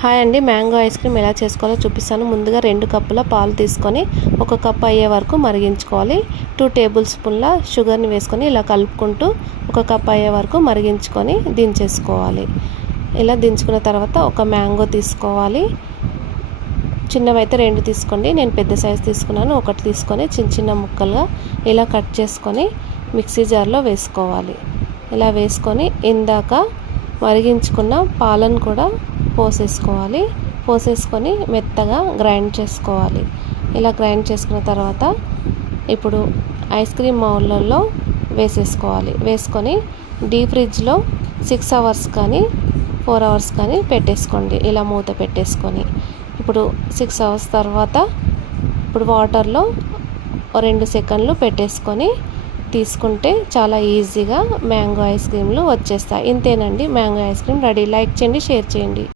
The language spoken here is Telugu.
హాయ్ అండి, మ్యాంగో ఐస్ క్రీమ్ ఎలా చేసుకోవాలో చూపిస్తాను. ముందుగా 2 కప్పుల పాలు తీసుకొని 1 కప్ అయ్యే వరకు మరిగించుకోవాలి. 2 టేబుల్ స్పూన్ల షుగర్ని వేసుకొని ఇలా కలుపుకుంటూ 1 కప్ అయ్యే వరకు మరిగించుకొని దించేసుకోవాలి. ఇలా దించుకున్న తర్వాత ఒక మ్యాంగో తీసుకోవాలి. చిన్నవైతే 2 తీసుకోండి, నేను పెద్ద సైజు తీసుకున్నాను. 1 తీసుకొని చిన్న చిన్న ముక్కలుగా ఇలా కట్ చేసుకొని మిక్సీ జార్లో వేసుకోవాలి. ఇలా వేసుకొని ఇందాక మరిగించుకున్న పాలను కూడా పోసేసుకొని మెత్తగా గ్రైండ్ చేసుకోవాలి. ఇలా గ్రైండ్ చేసుకున్న తర్వాత ఇప్పుడు ఐస్ క్రీమ్ మౌల్డ్లలో వేసేసుకోవాలి. వేసుకొని డీప్ ఫ్రిడ్జ్లో 6 అవర్స్ కానీ 4 అవర్స్ కానీ పెట్టేసుకోండి. ఇలా మూత పెట్టేసుకొని ఇప్పుడు 6 అవర్స్ తర్వాత ఇప్పుడు వాటర్లో 2 సెకండ్లు పెట్టేసుకొని తీసుకుంటే చాలా ఈజీగా మ్యాంగో ఐస్ క్రీమ్లు వచ్చేస్తాయి. ఇంతేనండి, mango ice cream ready. Like చేయండి, షేర్ చేయండి.